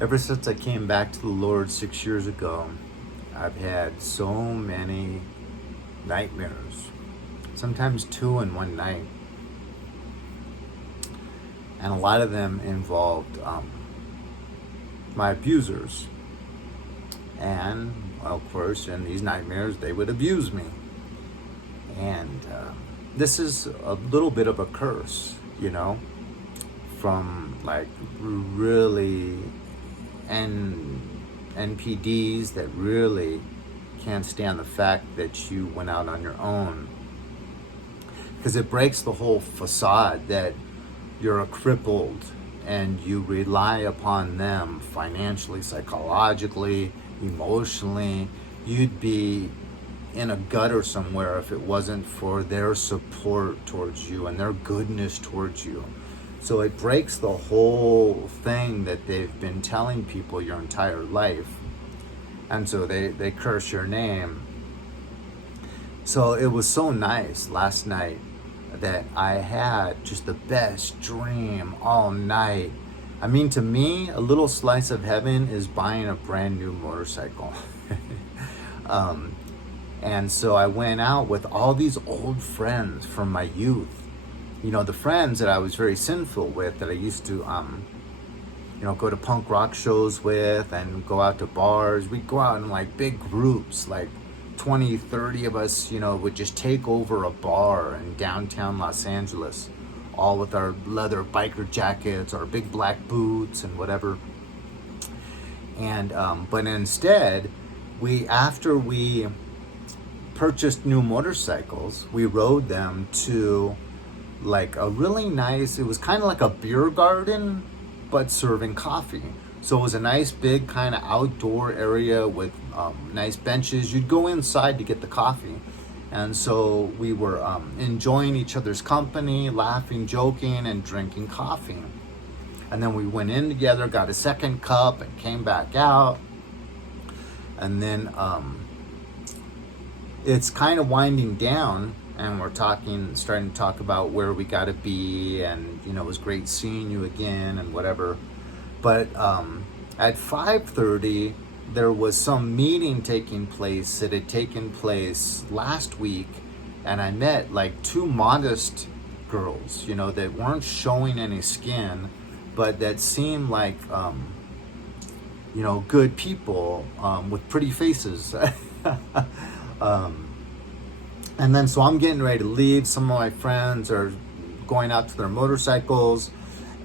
Ever since I came back to the Lord 6 years ago, I've had so many nightmares, sometimes two in one night, and a lot of them involved my abusers. And of course, in these nightmares, they would abuse me. And this is a little bit of a curse, from like really NPDs that really can't stand the fact that you went out on your own, because it breaks the whole facade that you're a crippled and you rely upon them financially, psychologically, emotionally. You'd be in a gutter somewhere if it wasn't for their support towards you and their goodness towards you. So it breaks the whole thing that they've been telling people your entire life. And so they curse your name. So it was so nice last night that I had just the best dream all night. I mean, to me, a little slice of heaven is buying a brand new motorcycle. And so I went out with all these old friends from my youth. The friends that I was very sinful with, that I used to, go to punk rock shows with and go out to bars. We'd go out in like big groups, like 20, 30 of us, would just take over a bar in downtown Los Angeles, all with our leather biker jackets, our big black boots and whatever. And, but instead, after we purchased new motorcycles, we rode them to like a really nice, it was kind of like a beer garden, but serving coffee. So it was a nice big kind of outdoor area with nice benches. You'd go inside to get the coffee. And so we were enjoying each other's company, laughing, joking, and drinking coffee. And then we went in together, got a second cup, and came back out. And then it's kind of winding down, and we're starting to talk about where we got to be, and it was great seeing you again and whatever. But at 5:30, there was some meeting taking place that had taken place last week, and I met like two modest girls, that weren't showing any skin, but that seemed like good people with pretty faces. And then so I'm getting ready to leave. Some of my friends are going out to their motorcycles,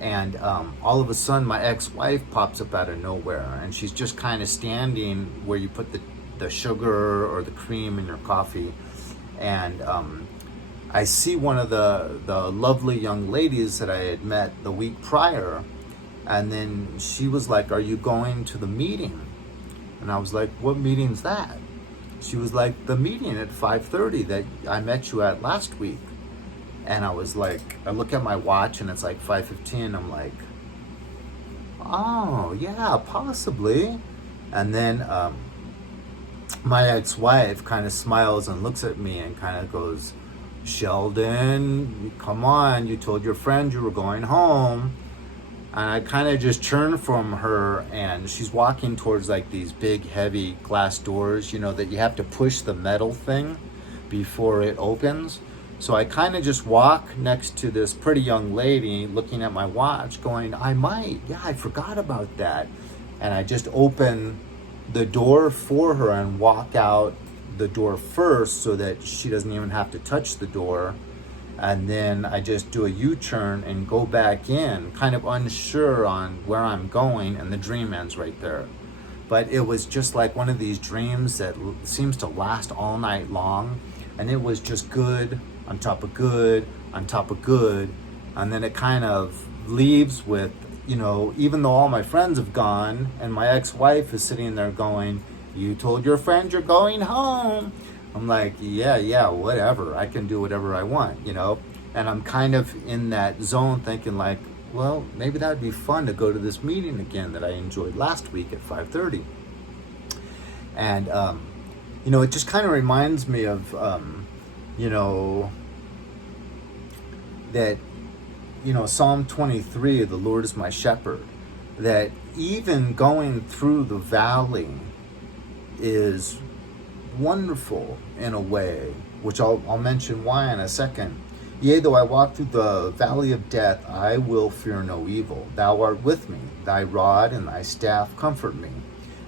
and all of a sudden my ex-wife pops up out of nowhere, and she's just kind of standing where you put the sugar or the cream in your coffee. And I see one of the lovely young ladies that I had met the week prior, and then she was like, "Are you going to the meeting?" And I was like, "What meeting's that?" She was like, "The meeting at 5:30 that I met you at last week." And I was like, I look at my watch and it's like 5:15. I'm like, "Oh yeah, possibly." And then my ex-wife kind of smiles and looks at me and kind of goes, "Sheldon, come on, you told your friend you were going home." And I kind of just turned from her, and she's walking towards like these big heavy glass doors, that you have to push the metal thing before it opens. So I kind of just walk next to this pretty young lady looking at my watch going, I forgot about that. And I just open the door for her and walk out the door first so that she doesn't even have to touch the door. And then I just do a U-turn and go back in, kind of unsure on where I'm going, and the dream ends right there. But it was just like one of these dreams that seems to last all night long, and it was just good on top of good on top of good. And then it kind of leaves with, even though all my friends have gone and my ex-wife is sitting there going, "You told your friend you're going home." I'm like, yeah, whatever. I can do whatever I want, And I'm kind of in that zone thinking like, well, maybe that'd be fun to go to this meeting again that I enjoyed last week at 5:30. And, it just kind of reminds me of, that, Psalm 23, "The Lord is my shepherd." that even going through the valley is wonderful in a way, which I'll mention why in a second. Yea, though I walk through the valley of death, I will fear no evil. Thou art with me. Thy rod and thy staff comfort me.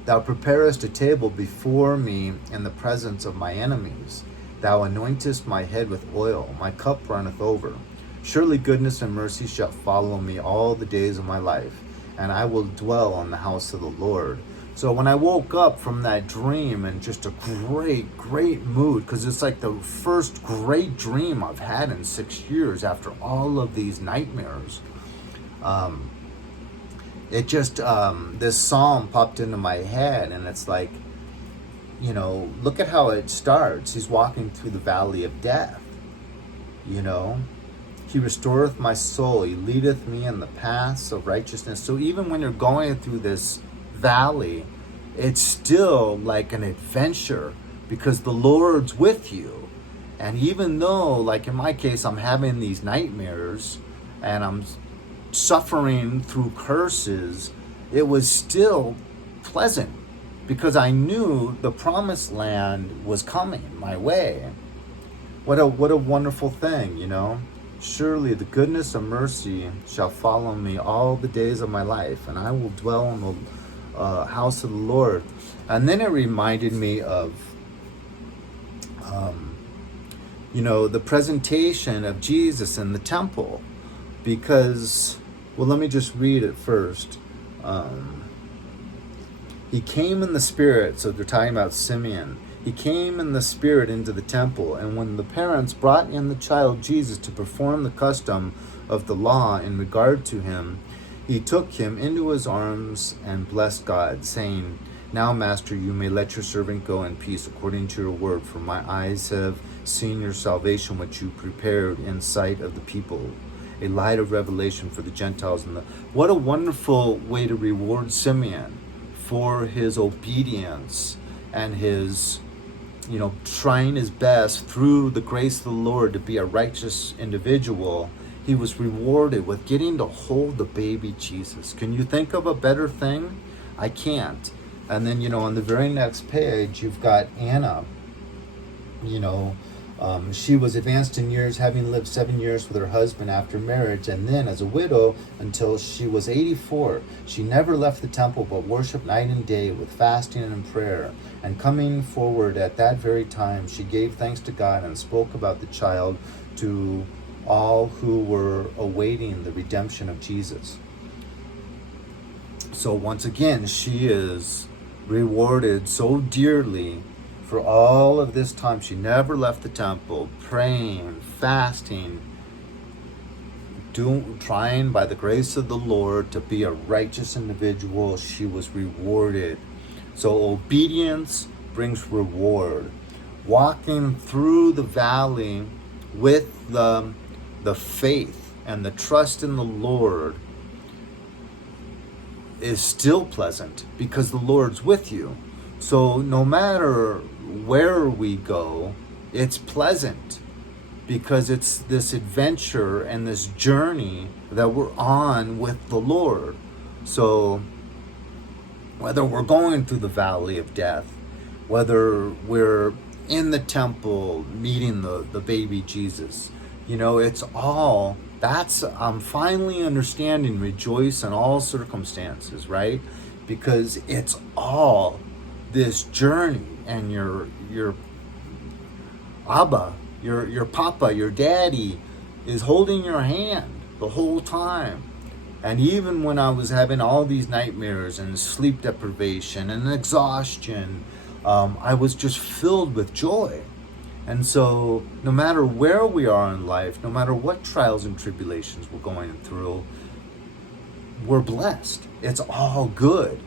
Thou preparest a table before me in the presence of my enemies. Thou anointest my head with oil. My cup runneth over. Surely goodness and mercy shall follow me all the days of my life, and I will dwell in the house of the Lord. So when I woke up from that dream in just a great mood, because it's like the first great dream I've had in 6 years after all of these nightmares, it just, this psalm popped into my head, and it's like, you know, look at how it starts. He's walking through the valley of death, you know. He restoreth my soul. He leadeth me in the paths of righteousness. So even when you're going through this valley, it's still like an adventure because the Lord's with you. And even though, like in my case, I'm having these nightmares and I'm suffering through curses, it was still pleasant because I knew the promised land was coming my way. What a wonderful thing, you know. Surely the goodness and mercy shall follow me all the days of my life, and I will dwell in the house of the Lord. And then it reminded me of, you know, the presentation of Jesus in the temple, because, well, let me just read it first. He came in the Spirit, so they're talking about Simeon. He came in the Spirit into the temple, and when the parents brought in the child Jesus to perform the custom of the law in regard to him, he took him into his arms and blessed God, saying, Now, Master, you may let your servant go in peace according to your word, for my eyes have seen your salvation, which you prepared in sight of the people, a light of revelation for the Gentiles. What a wonderful way to reward Simeon for his obedience and his, you know, trying his best through the grace of the Lord to be a righteous individual. He was rewarded with getting to hold the baby Jesus. Can you think of a better thing? I can't. And then, you know, on the very next page, you've got Anna. You know, she was advanced in years, having lived 7 years with her husband after marriage, and then as a widow until she was 84. She never left the temple, but worshipped night and day with fasting and prayer. And coming forward at that very time, she gave thanks to God and spoke about the child to all who were awaiting the redemption of Jesus. So once again, she is rewarded so dearly for all of this time. She never left the temple, praying, fasting, trying by the grace of the Lord to be a righteous individual. She was rewarded. So obedience brings reward. Walking through the valley with the faith and the trust in the Lord is still pleasant because the Lord's with you. So no matter where we go, it's pleasant because it's this adventure and this journey that we're on with the Lord. So whether we're going through the valley of death, whether we're in the temple meeting the baby Jesus, you know, it's all, I'm finally understanding rejoice in all circumstances, right? Because it's all this journey, and your Abba, your Papa, your Daddy is holding your hand the whole time. And even when I was having all these nightmares and sleep deprivation and exhaustion, I was just filled with joy. And so no matter where we are in life, no matter what trials and tribulations we're going through, we're blessed. It's all good.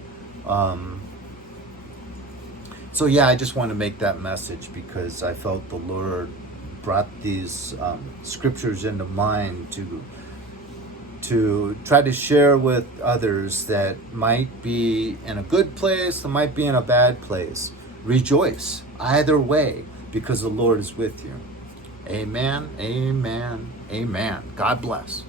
So yeah, I just want to make that message because I felt the Lord brought these scriptures into mind to try to share with others that might be in a good place, that might be in a bad place. Rejoice either way because the Lord is with you. Amen, amen, amen. God bless.